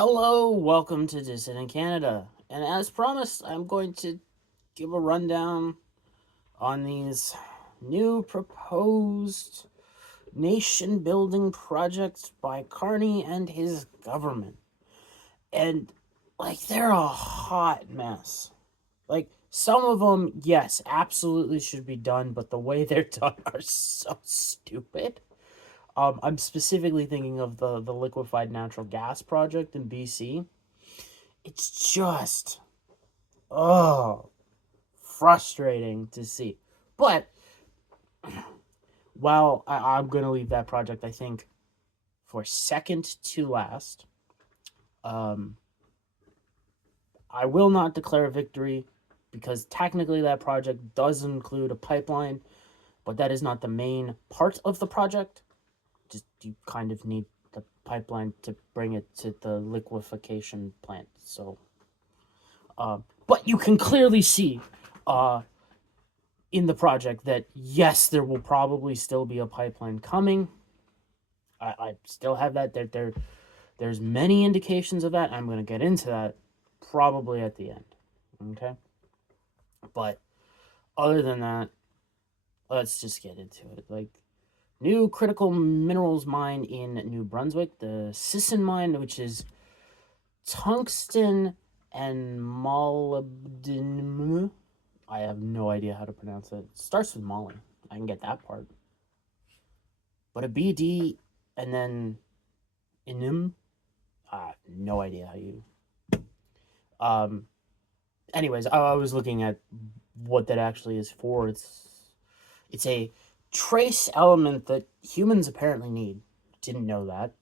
Hello, welcome to Dissident Canada. And as promised, I'm going to give a rundown on these new proposed nation building projects by Carney and his government. And, they're a hot mess. Some of them, yes, absolutely should be done, but the way they're done are so stupid. I'm specifically thinking of the liquefied natural gas project in BC. It's just oh frustrating to see. But while I'm gonna leave that project, I think for second to last, um, I will not declare a victory because technically that project does include a pipeline, but that is not the main part of the project. Just you kind of need the pipeline to bring it to the liquefaction plant. So, but you can clearly see, uh, in the project that yes, there will probably still be a pipeline coming. I still have that. There's many indications of that. I'm going to get into that probably at the end. Okay, but other than that, let's just get into it. New critical minerals mine in New Brunswick, the Sisson mine, which is tungsten and molybdenum. I have no idea how to pronounce it. It starts with Molly. I can get that part. But a BD and then Inum, no idea how you. Um. Anyways, I was looking at what that actually is for. It's a trace element that humans apparently need. Didn't know that.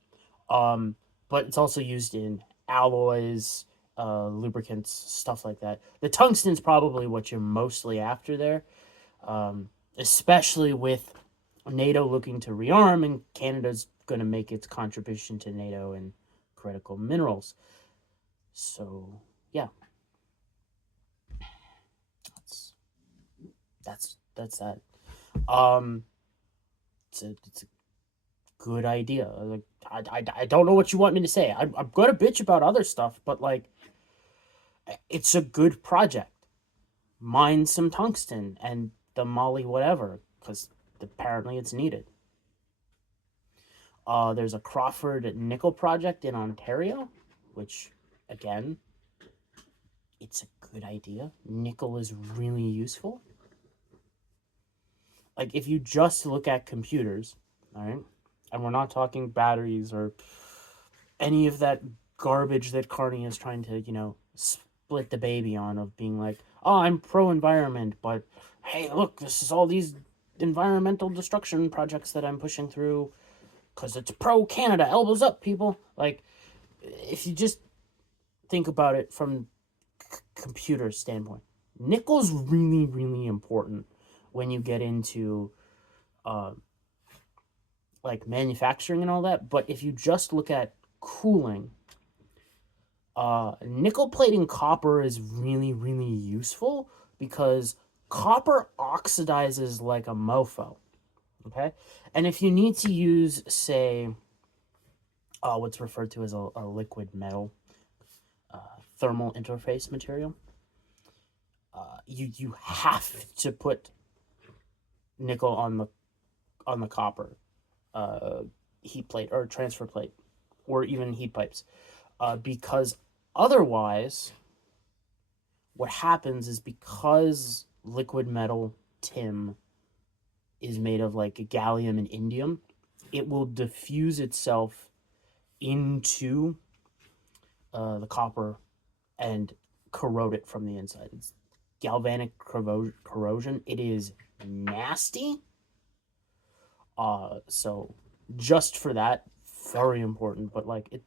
Um. But it's also used in alloys, lubricants, stuff like that. The tungsten's probably what you're mostly after there, especially with NATO looking to rearm, and Canada's going to make its contribution to NATO and critical minerals. So yeah, that's that's that. Um, it's a good idea. I don't know what you want me to say. I'm gonna bitch about other stuff, but it's a good project. Mine some tungsten and the molly whatever, because apparently it's needed. There's a Crawford nickel project in Ontario, which, again, it's a good idea. Nickel is really useful. If you just look at computers, all right, and we're not talking batteries or any of that garbage that Carney is trying to, split the baby on, of being like, oh, I'm pro environment, but hey, look, this is all these environmental destruction projects that I'm pushing through because it's pro Canada. Elbows up, people. If you just think about it from computer standpoint, nickel's really, really important when you get into uh, manufacturing and all that. But if you just look at cooling, nickel plating copper is really, really useful because copper oxidizes like a mofo. Okay, and if you need to use, say, what's referred to as a liquid metal, thermal interface material, you have to put nickel on the copper heat plate or transfer plate, or even heat pipes, because otherwise, what happens is, because liquid metal tin is made of gallium and indium, it will diffuse itself into the copper and corrode it from the inside. It's galvanic corrosion. It is nasty. So just for that, very important. But it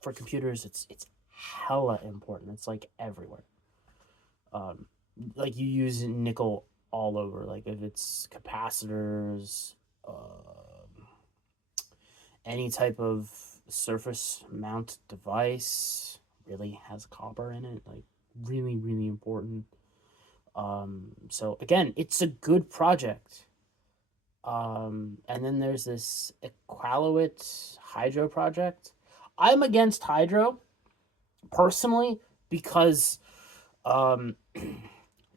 for computers, it's hella important. It's everywhere. Um, you use nickel all over. If it's capacitors, any type of surface mount device really has copper in it. Really, really important. So again, it's a good project. And then there's this Equaluit hydro project. I'm against hydro. personally, because um,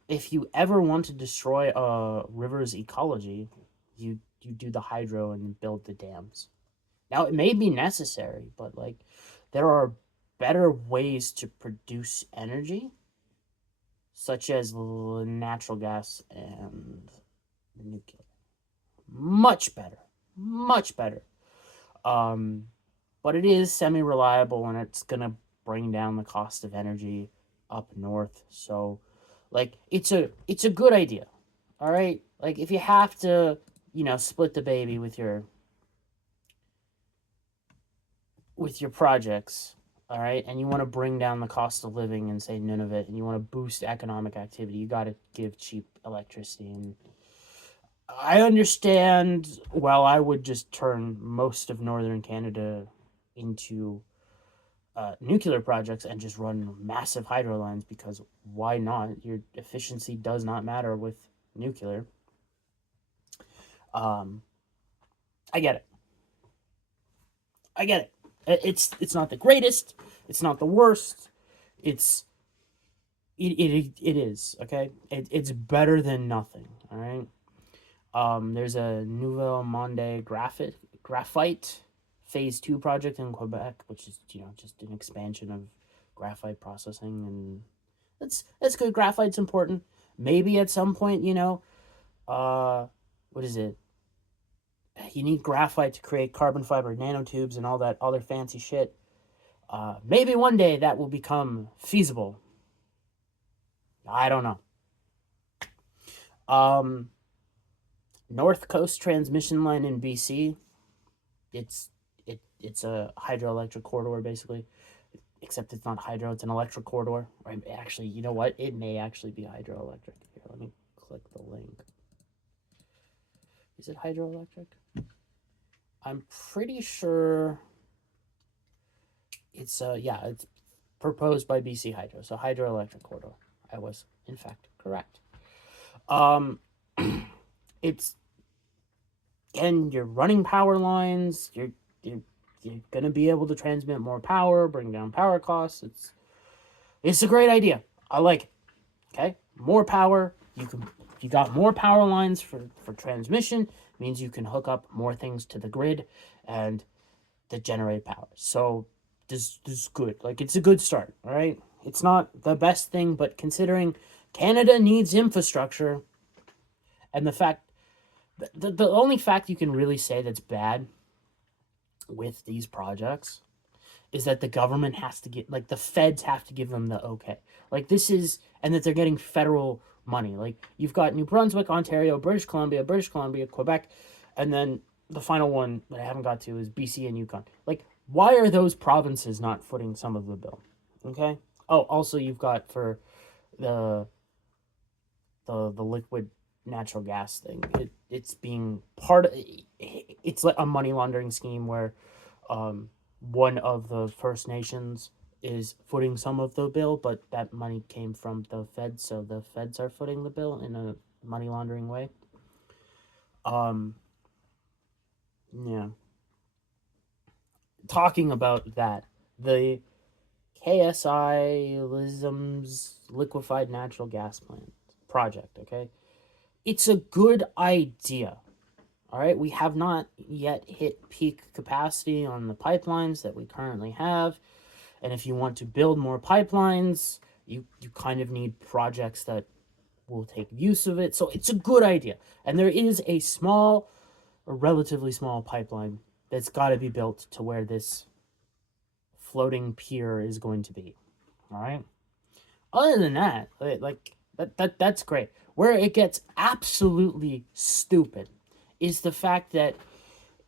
if you ever want to destroy a river's ecology, you do the hydro and build the dams. Now it may be necessary, but like there are better ways to produce energy, such as natural gas and nuclear. Much better, much better. Um, but it is semi-reliable and it's gonna bring down the cost of energy up north. So, like, it's a good idea. All right, like if you have to, split the baby with your projects, all right, and you want to bring down the cost of living in, say, Nunavut, and you want to boost economic activity, you got to give cheap electricity. And I understand, well, I would just turn most of northern Canada into nuclear projects and just run massive hydro lines, because why not? Your efficiency does not matter with nuclear. Um, I get it. I get it. It's not the greatest. It's not the worst. It's it is okay. It's better than nothing. All right. There's a Nouvelle Monde graphite phase 2 project in Quebec, which is just an expansion of graphite processing, and that's good. Graphite's important. Maybe at some point, what is it? You need graphite to create carbon fiber nanotubes and all that other fancy shit. Maybe one day that will become feasible. I don't know. North Coast transmission line in BC. It's a hydroelectric corridor basically, except it's not hydro. It's an electric corridor. Or actually, you know what? It may actually be hydroelectric. Here, let me click the link. Is it hydroelectric? I'm pretty sure it's it's proposed by BC Hydro, so hydroelectric corridor. I was in fact correct. Um, it's and you're running power lines. You're gonna be able to transmit more power, bring down power costs. It's a great idea. I like it. Okay, more power. You got more power lines for transmission. Means you can hook up more things to the grid, and that generate power. So this is good. Like, it's a good start. All right, it's not the best thing, but considering Canada needs infrastructure, and the fact the only fact you can really say that's bad with these projects is that the government has to get, like, the feds have to give them the okay. Like, this is, and that they're getting federal money. Like, you've got New Brunswick, Ontario, British Columbia, Quebec, and then the final one that I haven't got to is BC and Yukon. Like, why are those provinces not footing some of the bill? Okay. Oh, also you've got for the the liquid natural gas thing. It's being part of, it's like a money laundering scheme where one of the First Nations is footing some of the bill, but that money came from the feds, so the feds are footing the bill in a money laundering way. Um, yeah. Talking about that, the KSI Lism's liquefied natural gas plant project, okay? It's a good idea. All right, we have not yet hit peak capacity on the pipelines that we currently have. And if you want to build more pipelines, you kind of need projects that will take use of it. So it's a good idea. And there is a relatively small pipeline that's got to be built to where this floating pier is going to be. All right. Other than that, like that's great. Where it gets absolutely stupid is the fact that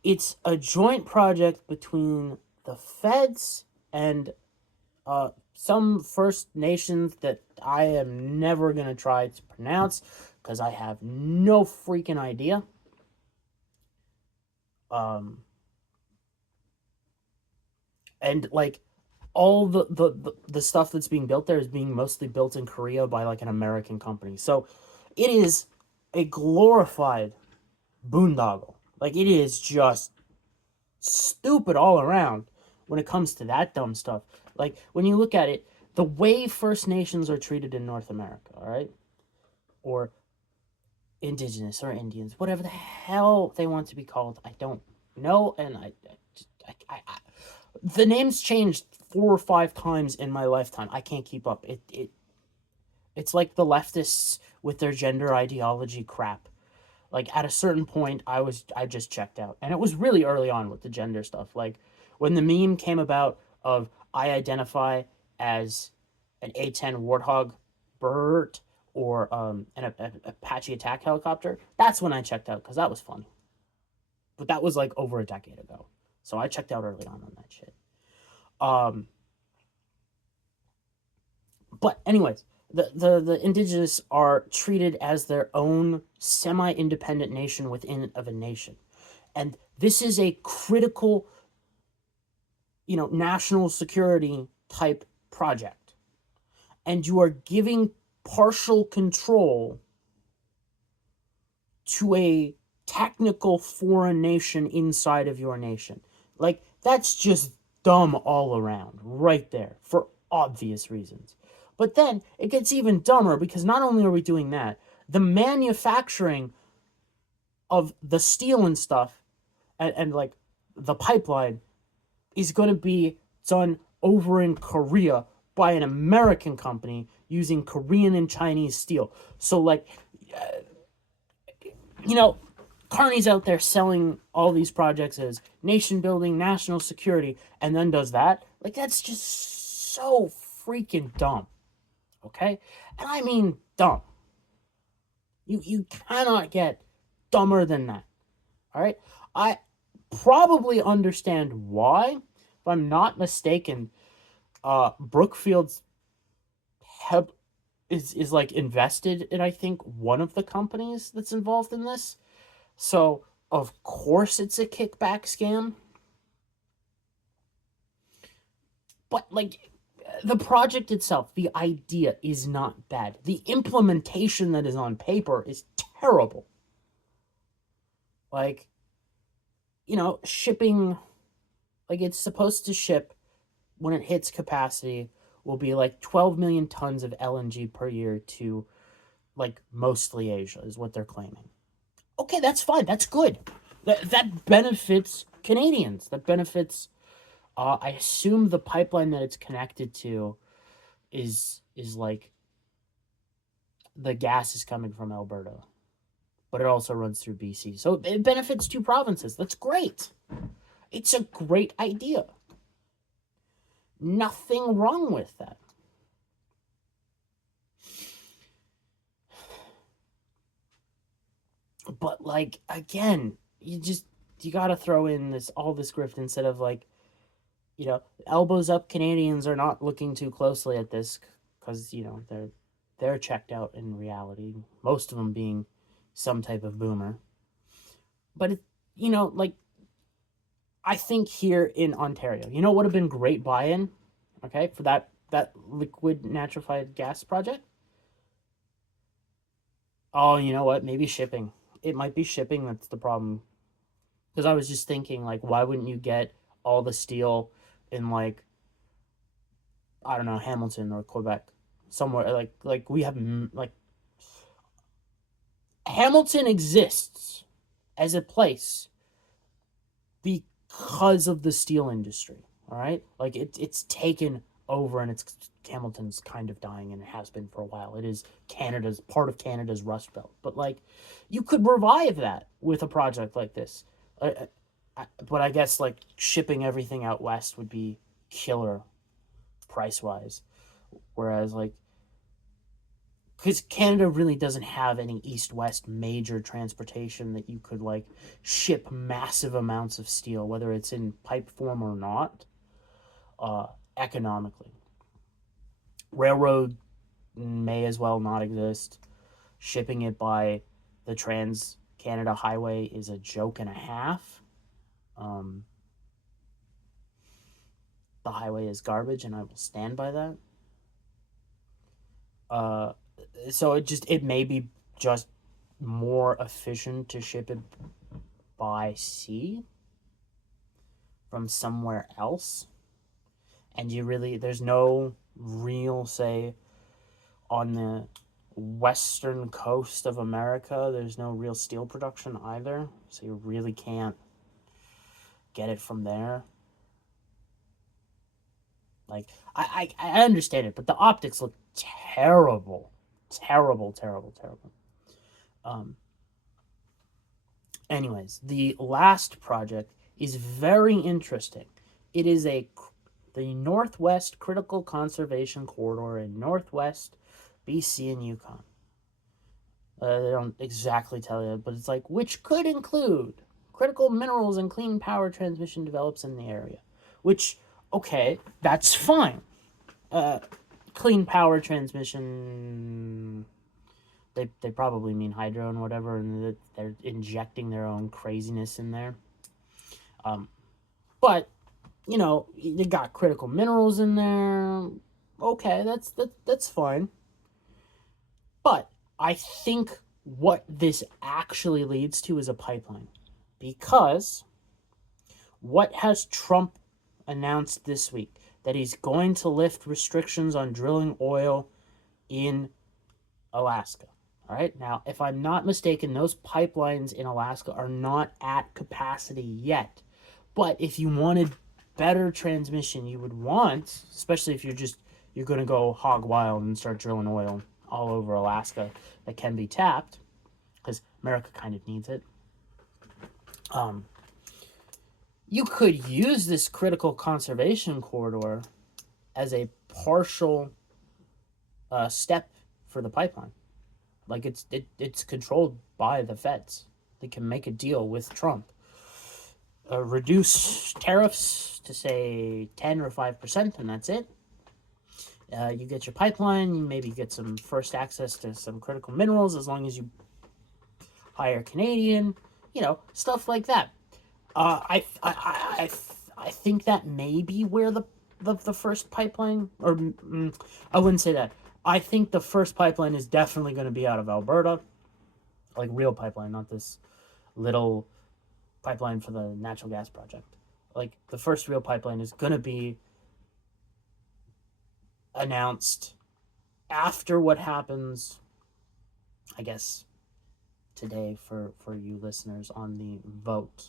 it's a joint project between the feds and some First Nations that I am never going to try to pronounce because I have no freaking idea. And like all the stuff that's being built there is being mostly built in Korea by like an American company. So it is a glorified boondoggle. Like, it is just stupid all around when it comes to that dumb stuff. Like, when you look at it, the way First Nations are treated in North America, all right? Or Indigenous or Indians, whatever the hell they want to be called, I don't know. And the names changed 4 or 5 times in my lifetime. I can't keep up. It's like the leftists with their gender ideology crap. Like, at a certain point, I just checked out, and it was really early on with the gender stuff. Like, when the meme came about of I identify as an A-10 Warthog Burt or an Apache attack helicopter, that's when I checked out because that was funny. But that was like over a decade ago, so I checked out early on that shit. Um, but anyways, the indigenous are treated as their own semi-independent nation within of a nation, and this is a critical, national security type project, and you are giving partial control to a technical foreign nation inside of your nation. Like, that's just dumb all around, right there, for obvious reasons. But then it gets even dumber because not only are we doing that, the manufacturing of the steel and stuff and like the pipeline is going to be done over in Korea by an American company using Korean and Chinese steel. So, like, Carney's out there selling all these projects as nation building, national security, and then does that. Like, that's just so freaking dumb. Okay? And I mean dumb. You cannot get dumber than that. All right? I probably understand why. If I'm not mistaken, Brookfield's is like invested in, I think, one of the companies that's involved in this. So, of course it's a kickback scam. But, like, the project itself, the idea is not bad. The implementation that is on paper is terrible. Like, shipping, like, it's supposed to ship when it hits capacity will be like 12 million tons of LNG per year to, like, mostly Asia is what they're claiming. Okay, that's fine. That's good. That benefits Canadians. That benefits, I assume the pipeline that it's connected to is like, the gas is coming from Alberta, but it also runs through BC. So it benefits 2 provinces. That's great. It's a great idea. Nothing wrong with that. But, like, again, you gotta throw in all this grift instead of, like, elbows up. Canadians are not looking too closely at this because they're checked out in reality. Most of them being some type of boomer. But like, I think here in Ontario, what would have been great buy-in, okay, for that liquid natural gas project? Oh, you know what? Maybe shipping. It might be shipping that's the problem. Because I was just thinking, like, why wouldn't you get all the steel in, like, I don't know, Hamilton or Quebec, somewhere like we have, like, Hamilton exists as a place because of the steel industry. All right, like, it's taken over, and Hamilton's kind of dying, and it has been for a while. It is part of Canada's Rust Belt, but, like, you could revive that with a project like this. But I guess, like, shipping everything out west would be killer price wise, whereas, like, because Canada really doesn't have any east-west major transportation that you could, like, ship massive amounts of steel, whether it's in pipe form or not, economically. Railroad may as well not exist. Shipping it by the Trans-Canada Highway is a joke and a half. The highway is garbage, and I will stand by that. So it may be just more efficient to ship it by sea from somewhere else. And there's no real, say, on the western coast of America, there's no real steel production either. So you really can't get it from there. Like, I understand it, but the optics look terrible. Terrible, terrible, terrible. Um, Anyways, the last project is very interesting. It is the Northwest Critical Conservation Corridor in Northwest BC and Yukon. They don't exactly tell you, but it's like, which could include critical minerals and clean power transmission develops in the area. Which, okay, that's fine. Clean power transmission, they probably mean hydro and whatever, and they're injecting their own craziness in there. But you got critical minerals in there. Okay, that's fine. But I think what this actually leads to is a pipeline, because what has Trump announced this week? That he's going to lift restrictions on drilling oil in Alaska. All right. Now, if I'm not mistaken, those pipelines in Alaska are not at capacity yet. But if you wanted better transmission, you would want, especially if you're going to go hog wild and start drilling oil all over Alaska that can be tapped, because America kind of needs it. You could use this critical conservation corridor as a partial step for the pipeline. Like, it's controlled by the feds. They can make a deal with Trump. Reduce tariffs to, say, 10 or 5%, and that's it. You get your pipeline, you maybe get some first access to some critical minerals as long as you hire Canadian, stuff like that. I think that may be where the first pipeline, or I wouldn't say that. I think the first pipeline is definitely going to be out of Alberta, like real pipeline, not this little pipeline for the natural gas project. Like, the first real pipeline is going to be announced after what happens, I guess, today for you listeners on the vote.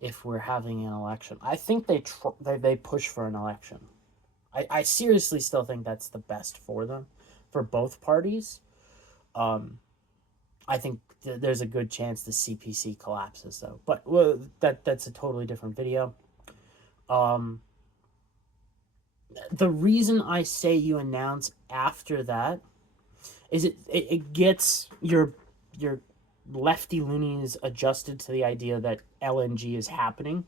If we're having an election, I think they push for an election. I seriously still think that's the best for them, for both parties. I think there's a good chance the CPC collapses, though. But that's a totally different video. The reason I say you announce after that is it gets your lefty loonies adjusted to the idea that LNG is happening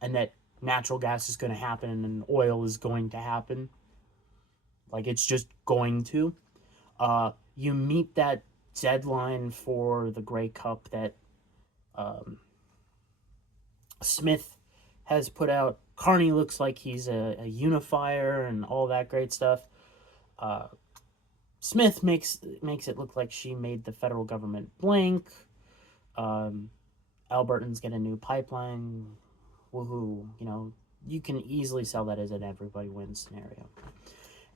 and that natural gas is going to happen and oil is going to happen. Like, it's just going to. You meet that deadline for the Grey Cup that Smith has put out. Carney looks like he's a unifier and all that great stuff. Smith makes it look like she made the federal government blink. Albertans get a new pipeline. Woohoo. You can easily sell that as an everybody wins scenario.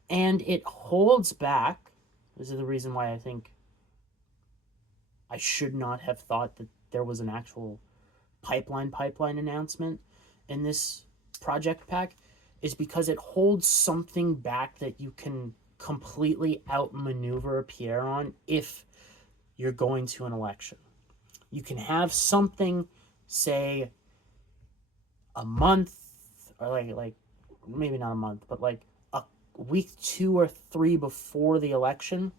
And it holds back. This is the reason why I think I should not have thought that there was an actual pipeline announcement in this project pack, is because it holds something back that you can completely outmaneuver Pierre on if you're going to an election. You can have something, say, a month, or like maybe not a month, but like a week 2 or 3 before the election,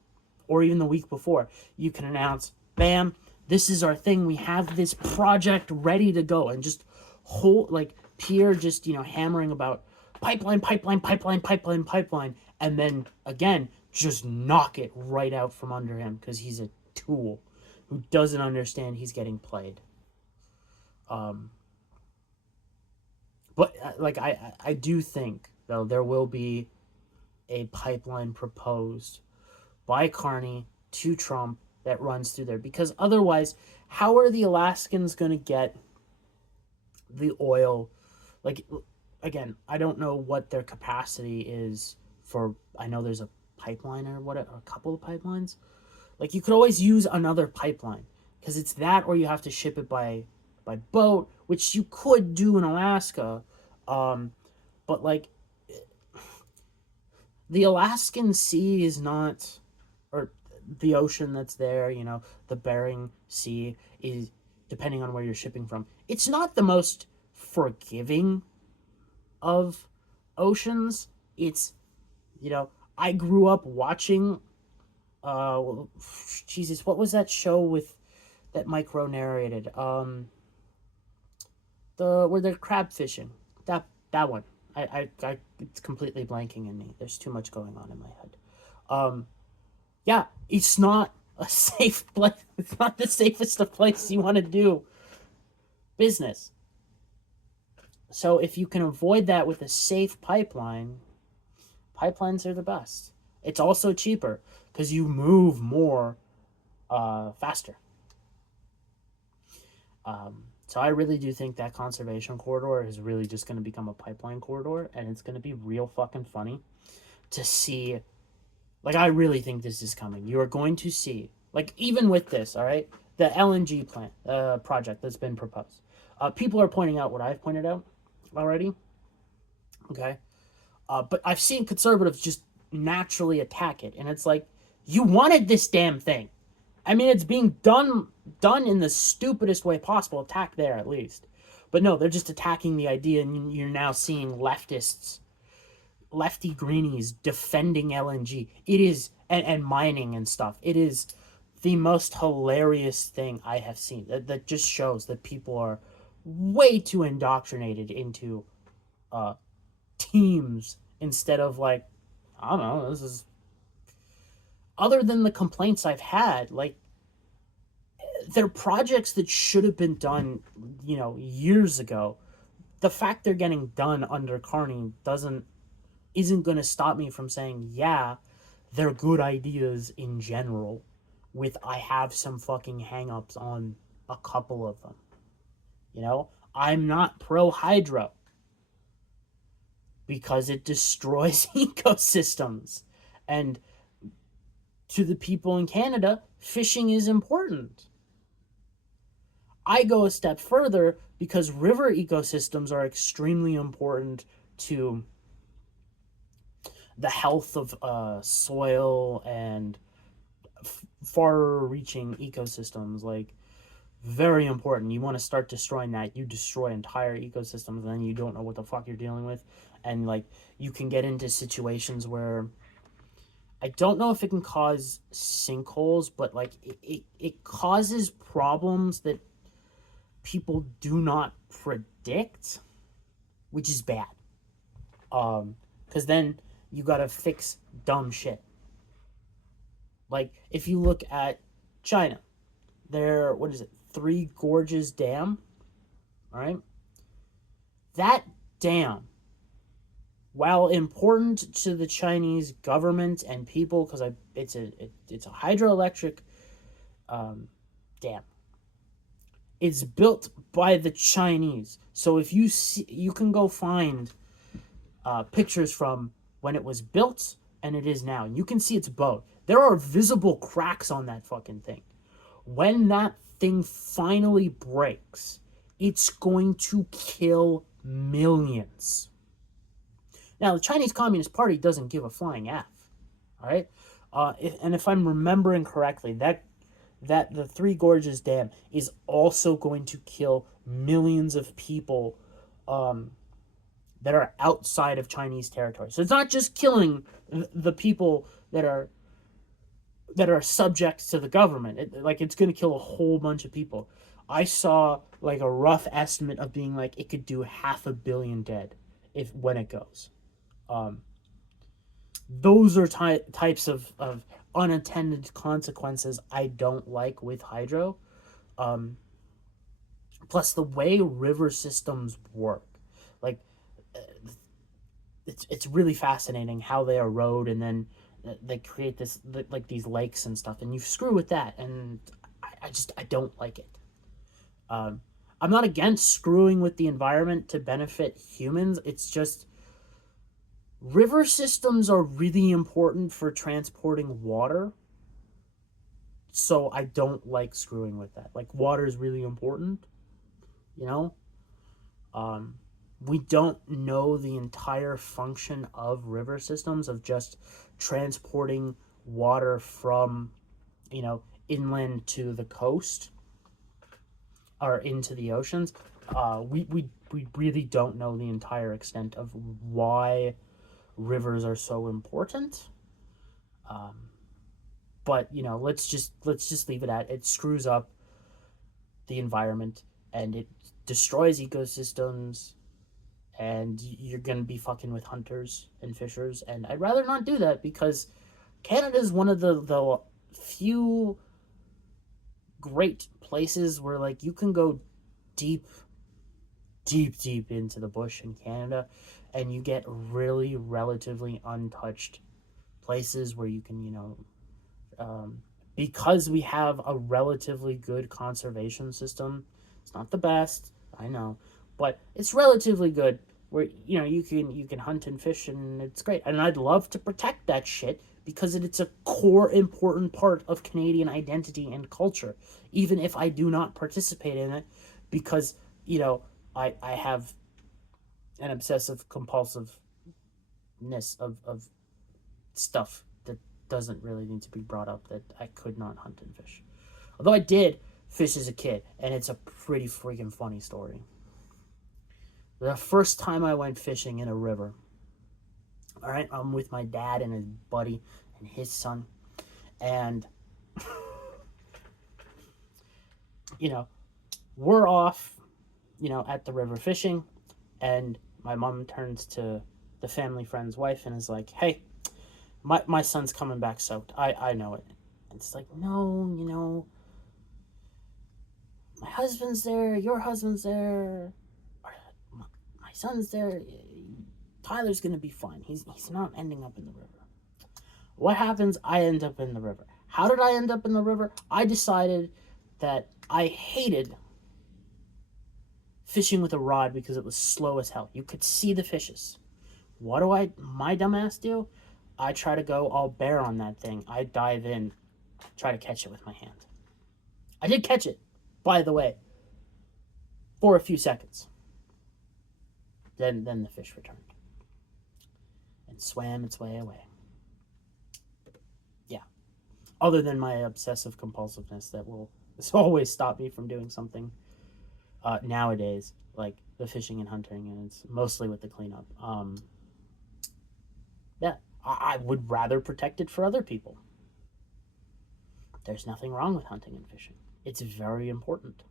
or even the week before, you can announce, bam, this is our thing. We have this project ready to go, and just hold, like, Pierre just, hammering about pipeline, and then again, just knock it right out from under him because he's a tool who doesn't understand he's getting played. But I do think, though, there will be a pipeline proposed by Carney to Trump that runs through there, because otherwise, how are the Alaskans going to get the oil? Like, again, I don't know what their capacity is for. I know there's a pipeline or what, a couple of pipelines. Like you could always use another pipeline because it's that, or you have to ship it by boat, which you could do in Alaska. Um, but like the Alaskan Sea is not, or the ocean that's there. You know, the Bering Sea is, depending on where you're shipping from. It's not the most forgiving of oceans. It's, you know, I grew up watching uh Jesus, what was that show with that Mike Rowe narrated? The where they're crab fishing. That one. I it's completely blanking in me. There's too much going on in my head. Um yeah, it's not a safe place. It's not the safest of place you want to do business. So if you can avoid that with a safe pipeline, pipelines are the best. It's also cheaper because you move more faster. So I really do think that conservation corridor is really just going to become a pipeline corridor, and it's going to be real fucking funny to see. Like, I really think this is coming. You are going to see, like, even with this, all right, the LNG plant project that's been proposed. People are pointing out what I've pointed out already. Okay, but I've seen conservatives just naturally attack it, and it's like, you wanted this damn thing. I mean, it's being done in the stupidest way possible. Attack there at least, but no, they're just attacking the idea, and you're now seeing leftists, lefty greenies defending LNG. It is, and mining and stuff. It is the most hilarious thing I have seen. That just shows that people are way too indoctrinated into uh, teams instead of like, I don't know. This is, other than the complaints I've had, like they're projects that should have been done, you know, years ago. The fact they're getting done under Carney isn't going to stop me from saying, yeah, they're good ideas in general. With I have some fucking hangups on a couple of them. You know, I'm not pro hydro because it destroys ecosystems. And to the people in Canada, fishing is important. I go a step further because river ecosystems are extremely important to the health of soil and far-reaching ecosystems. Like, very important. You want to start destroying that, you destroy entire ecosystems, and then you don't know what the fuck you're dealing with. And like, you can get into situations where I don't know if it can cause sinkholes, but like it causes problems that people do not predict, which is bad. Because then you gotta fix dumb shit. Like if you look at China, their, what is it, Three Gorges Dam, all right? That dam, while important to the Chinese government and people, because it's a hydroelectric dam. It's built by the Chinese. So if you see, you can go find pictures from when it was built and it is now. And you can see it's both. There are visible cracks on that fucking thing. When that thing finally breaks, it's going to kill millions. Now, the Chinese Communist Party doesn't give a flying F. All right? And if I'm remembering correctly, that the Three Gorges Dam is also going to kill millions of people that are outside of Chinese territory. So it's not just killing the people that are subject to the government. It's going to kill a whole bunch of people. I saw like a rough estimate of being like it could do 500 million dead when it goes. Those are types of unintended consequences I don't like with hydro. Plus the way river systems work, like it's really fascinating how they erode and then they create this, like these lakes and stuff, and you screw with that, and I don't like it. I'm not against screwing with the environment to benefit humans. It's just river systems are really important for transporting water. So I don't like screwing with that. Like, water is really important, you know? Um, we don't know the entire function of river systems, of just transporting water from, inland to the coast or into the oceans. We really don't know the entire extent of why rivers are so important. But let's just leave it at it screws up the environment and it destroys ecosystems, and you're gonna be fucking with hunters and fishers, and I'd rather not do that because Canada is one of the few great places where, like, you can go deep into the bush in Canada and you get really relatively untouched places where you can, because we have a relatively good conservation system. It's not the best, I know, but it's relatively good. Where you can hunt and fish, and it's great. And I'd love to protect that shit because it's a core important part of Canadian identity and culture, even if I do not participate in it, because I have an obsessive compulsiveness of stuff that doesn't really need to be brought up, that I could not hunt and fish. Although I did fish as a kid, and it's a pretty freaking funny story. The first time I went fishing in a river, all right, I'm with my dad and his buddy and his son, and we're off, at the river fishing, and my mom turns to the family friend's wife and is like, "Hey, my son's coming back soaked. I know it." And it's like, "No, my husband's there, your husband's there, my son's there. Tyler's gonna be fine. He's not ending up in the river." What happens? I end up in the river. How did I end up in the river? I decided that I hated fishing with a rod because it was slow as hell. You could see the fishes. What do my dumbass do? I try to go all bear on that thing. I dive in, try to catch it with my hand. I did catch it, by the way, for a few seconds. Then the fish returned and swam its way away. Yeah. Other than my obsessive compulsiveness that will always stop me from doing something nowadays, like the fishing and hunting, and it's mostly with the cleanup. Yeah, I would rather protect it for other people. There's nothing wrong with hunting and fishing. It's very important.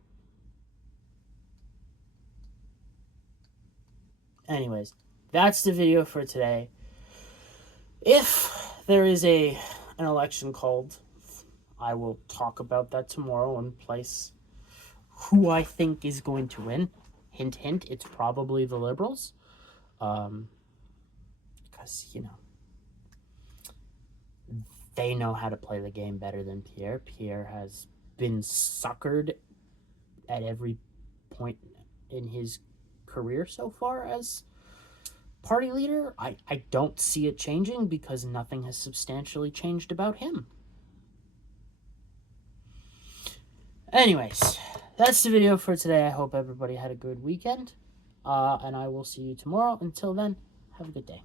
Anyways, that's the video for today. If there is an election called, I will talk about that tomorrow and place who I think is going to win. Hint, hint, it's probably the Liberals. Because, they know how to play the game better than Pierre. Pierre has been suckered at every point in his career so far as party leader. I don't see it changing because nothing has substantially changed about him. Anyways, that's the video for today. I hope everybody had a good weekend, and I will see you tomorrow. Until then, have a good day.